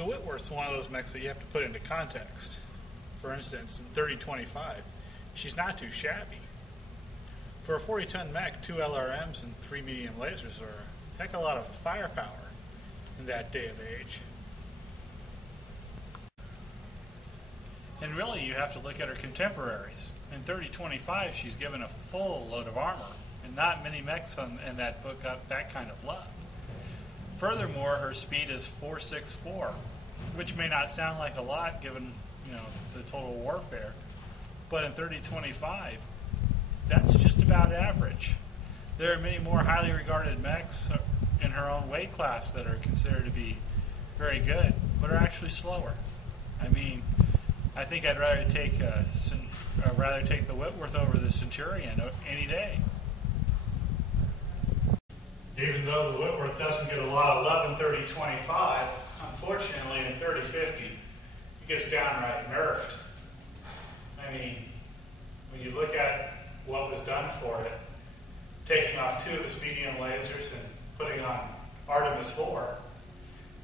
The Whitworths is one of those mechs that you have to put into context. For instance, in 3025, she's not too shabby. For a 40-ton mech, 2 LRMs and 3 medium lasers are a heck of a lot of firepower in that day of age. And really, you have to look at her contemporaries. In 3025, she's given a full load of armor, and not many mechs in that book got that kind of love. Furthermore, her speed is 464, which may not sound like a lot given, the total warfare, but in 3025, that's just about average. There are many more highly regarded mechs in her own weight class that are considered to be very good, but are actually slower. I think I'd rather take the Whitworth over the Centurion any day. Even though the Whitworth doesn't get a lot of love in 3025, unfortunately in 3050 it gets downright nerfed. When you look at what was done for it, taking off 2 of its medium lasers and putting on Artemis 4,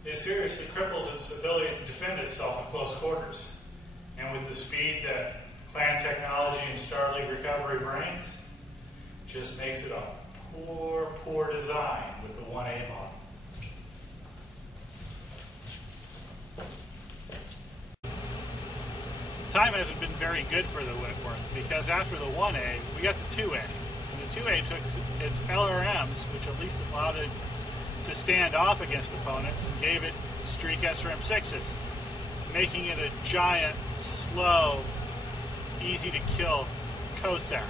it seriously cripples its ability to defend itself at close quarters. And with the speed that clan technology and Starleague recovery brings, just makes it a poor, poor design with the 1A model. Time hasn't been very good for the Whitworth because after the 1A, we got the 2A. And the 2A took its LRMs, which at least allowed it to stand off against opponents, and gave it streak SRM-6s, making it a giant, slow, easy to kill Cossack.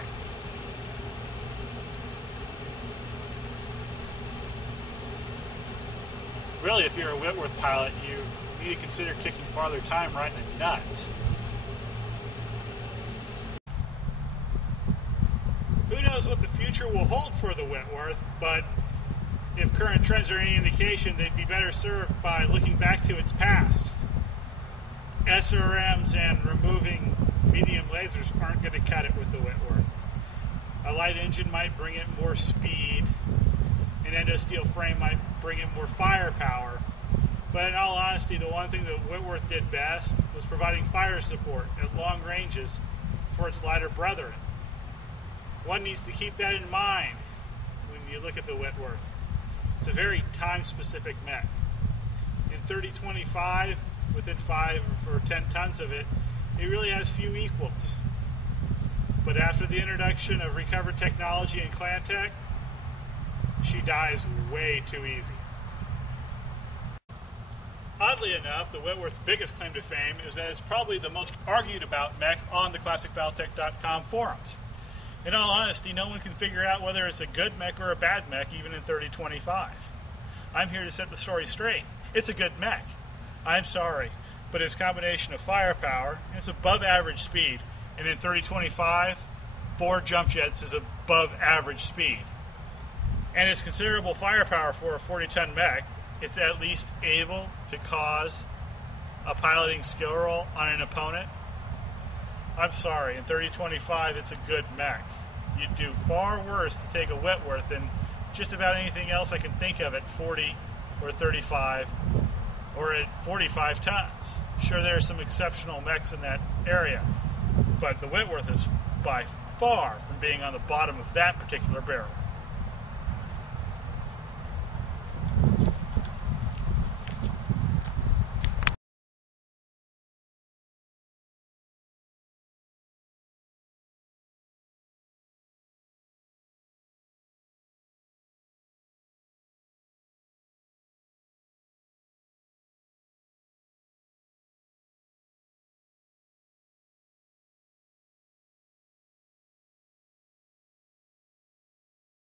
Really, if you're a Whitworth pilot, you need to consider kicking Father Time right in the nuts. Who knows what the future will hold for the Whitworth, but if current trends are any indication, they'd be better served by looking back to its past. SRMs and removing medium lasers aren't going to cut it with the Whitworth. A light engine might bring it more speed, an endosteel frame might bring it more firepower, but in all honesty, the one thing that Whitworth did best was providing fire support at long ranges for its lighter brethren. One needs to keep that in mind when you look at the Whitworth. It's a very time-specific mech. In 3025, within 5 or 10 tons of it, it really has few equals. But after the introduction of recovered technology and clan tech, she dies way too easy. Oddly enough, the Whitworth's biggest claim to fame is that it's probably the most argued about mech on the ClassicBattletech.com forums. In all honesty, no one can figure out whether it's a good mech or a bad mech, even in 3025. I'm here to set the story straight. It's a good mech. I'm sorry, but its combination of firepower and its above average speed, and in 3025, 4 jump jets is above average speed. And its considerable firepower for a 40-ton mech, it's at least able to cause a piloting skill roll on an opponent. I'm sorry, in 3025, it's a good mech. You'd do far worse to take a Whitworth than just about anything else I can think of at 40 or 35 or at 45 tons. Sure, there are some exceptional mechs in that area, but the Whitworth is by far from being on the bottom of that particular barrel.